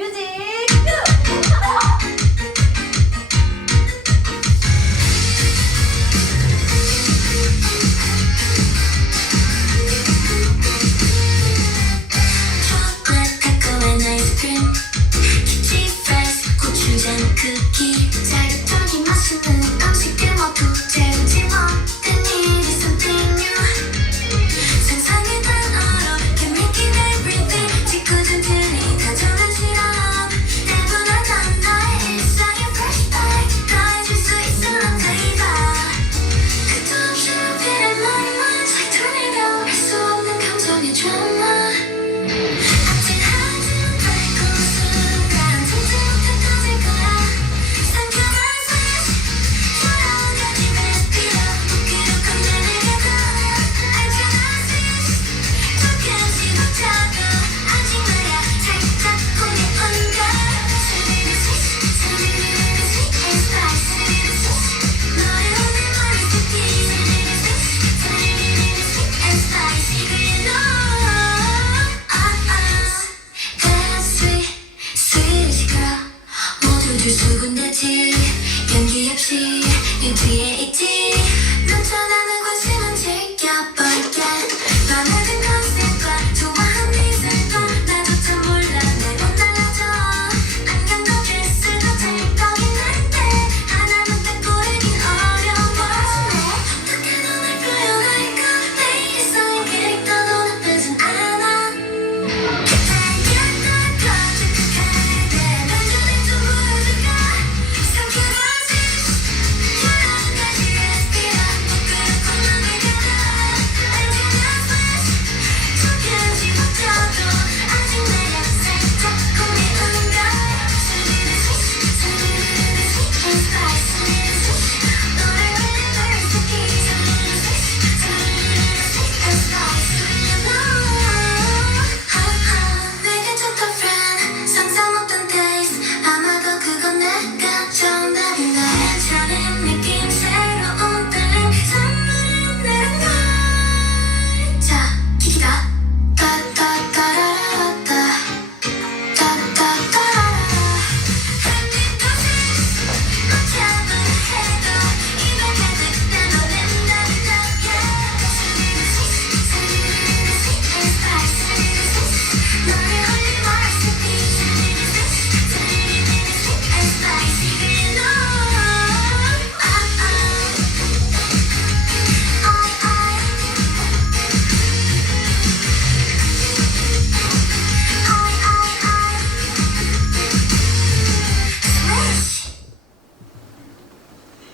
뮤직 see.